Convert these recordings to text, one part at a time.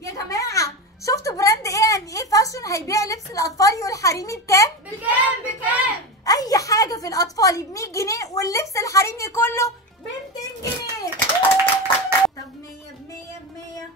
يا جماعه شفتوا براند ايه فاشن هيبيع لبس الاطفالي والحريمي بكام؟ بكام؟ اي حاجه في الاطفالي ب 100 جنيه واللبس الحريمي كله ب 200 جنيه. طب 100 ب 100 ب 100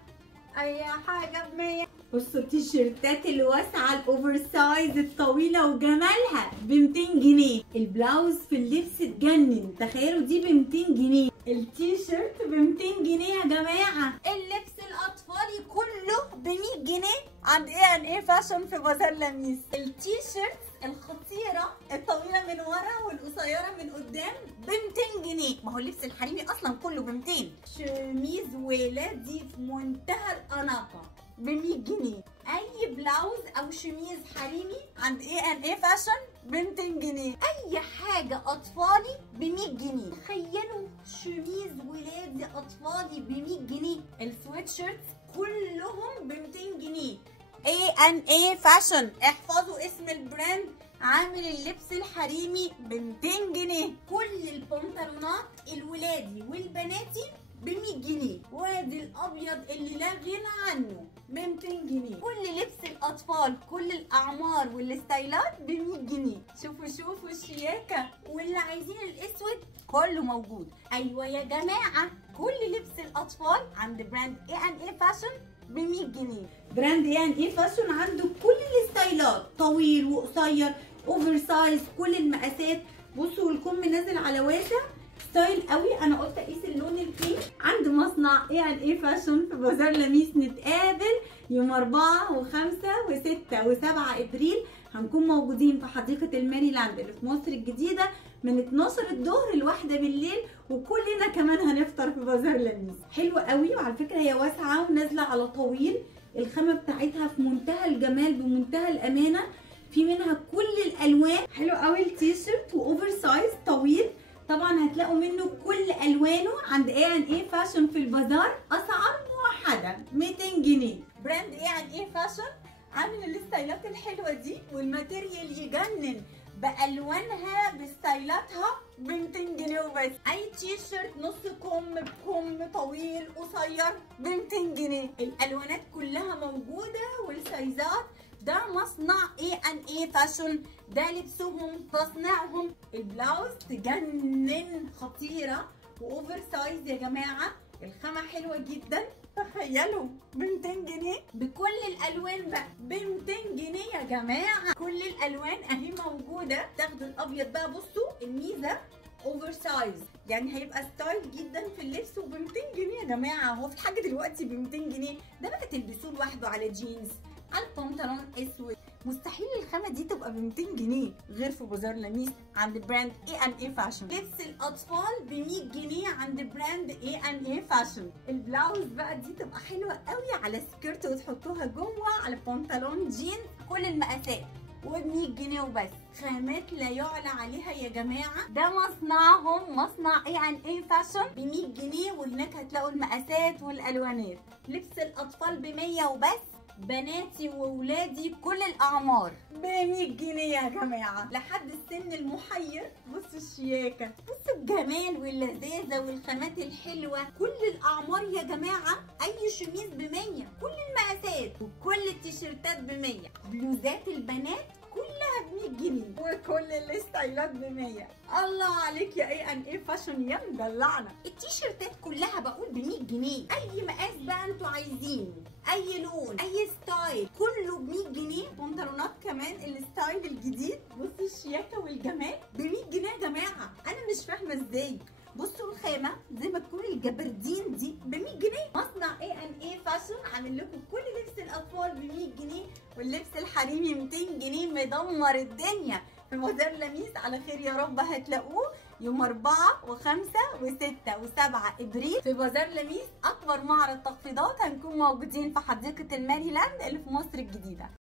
اي حاجه ب 100. بصوا التيشيرتات الواسعه الاوفر سايز الطويله وجمالها ب 200 جنيه. البلاوز في اللبس اتجنن، تخيلوا دي ب 200 جنيه. التيشيرت ب 200 جنيه يا جماعه. اللبس الاطفالي كله ب 100 جنيه عند ايه فاشن في بازار لميس. التيشيرت الخطيره الطويله من ورا والقصيره من قدام ب 200 جنيه. ما هو اللبس الحريمي اصلا كله ب 200. شميز ولادي في منتهى الاناقه ب 100 جنيه. اي بلاوز او شميز حريمي عند ايه فاشن ب 200 جنيه. اي حاجه اطفالي ب 100 جنيه. تخيلوا شميز ولادي اطفالي ب 100 جنيه. السويت شيرتس كلهم ب 200 جنيه. ايه فاشن احفظوا اسم البراند، عامل اللبس الحريمي ب 200 جنيه. كل البنطلونات الولادي والبناتي ب 100 جنيه. وادي الابيض اللي لا غنى عنه ب 200 جنيه. كل لبس الاطفال كل الاعمار والستايلات ب 100 جنيه. شوفوا الشياكه. واللي عايزين الاسود كله موجود. ايوه يا جماعه كل لبس الاطفال عند براند ايه فاشن ب 100 جنيه. براند ايه فاشن عنده كل الستايلات، طويل وقصير اوفر سايز كل المقاسات. بصوا الكم نازل على واسع ستايل قوي. انا قلت اقيس اللون البينك عند مصنع ايه فاشن في بازار لميس. نتقابل يوم 4 و5 و6 و7 ابريل. هنكون موجودين في حديقه الماريلاند اللي في مصر الجديده من 12 الظهر لواحدة بالليل. وكلنا كمان هنفطر في بازار لميس. حلوه قوي وعلى فكره هي واسعه ونازله على طويل. الخامه بتاعتها في منتهى الجمال بمنتهى الامانه. في منها كل الالوان. حلو قوي التيشيرت واوفر سايز طويل. طبعا هتلاقوا منه كل الوانه عند ايه فاشن في البازار. اسعار موحده 200 جنيه. براند ايه فاشن عامل الستايلات الحلوه دي والماتيريال يجنن بالوانها بستايلاتها ب 200 جنيه وبس. اي تيشيرت نص كم بكم طويل قصير ب 200 جنيه. الالوانات كلها موجوده والسايزات. ده مصنع ايه فاشن، ده لبسهم تصنيعهم. البلاوز تجنن خطيره واوفر سايز يا جماعه. الخامه حلوه جدا. تخيلوا ب 200 جنيه بكل الالوان بقى ب 200 جنيه يا جماعه. كل الالوان اهي موجوده. تاخدوا الابيض بقى. بصوا الميزه اوفر سايز يعني هيبقى ستايل جدا في اللبس وب 200 جنيه يا جماعه. هو في حاجه دلوقتي ب 200 جنيه؟ ده بقى تلبسوه لوحده على جينز على البنطلون اسود. مستحيل الخامه دي تبقى ب 200 جنيه غير في بازار لميس عند براند ايه فاشن. لبس الاطفال ب 100 جنيه عند براند ايه فاشن. البلاوز بقى دي تبقى حلوه قوي على سكيرت وتحطوها جوه على بنطلون جينز كل المقاسات وب 100 جنيه وبس. خامات لا يعلى عليها يا جماعه. ده مصنعهم مصنع ايه فاشن ب 100 جنيه. وهناك هتلاقوا المقاسات والالوانات. لبس الاطفال ب 100 وبس. بناتي وولادي كل الاعمار ب 100 جنيه يا جماعه لحد السن المحير. بصوا الشياكه، بصوا الجمال واللذاذه والخامات الحلوه. كل الاعمار يا جماعه. اي شميز ب 100 كل المقاسات وكل التيشيرتات ب 100. بلوزات البنات كلها ب 100 جنيه وكل الستايلات ب 100. الله عليك يا ايه فاشن يا مدلعنا. التيشيرتات كلها بقول ب 100 جنيه. اي مقاس بقى انتوا عايزينه، اي لون اي ستايل كله ب 100 جنيه. بنطلونات كمان الستايل الجديد. بصوا الشياكه والجمال ب 100 جنيه يا جماعه. انا مش فاهمه ازاي. بصوا الخامه زي ما تكون الجبردين دي ب 100 جنيه. مصنع ايه فاشن عامل لكم كل لبس الاطفال ب 100 جنيه واللبس الحريمي 200 جنيه. مدمر الدنيا في بازار لميس. على خير يا رب هتلاقوه يوم 4 و5 و6 و7 ابريل في بازار لميس. اكبر معرض تخفيضات. هنكون موجودين في حديقه الماريلاند اللي في مصر الجديده.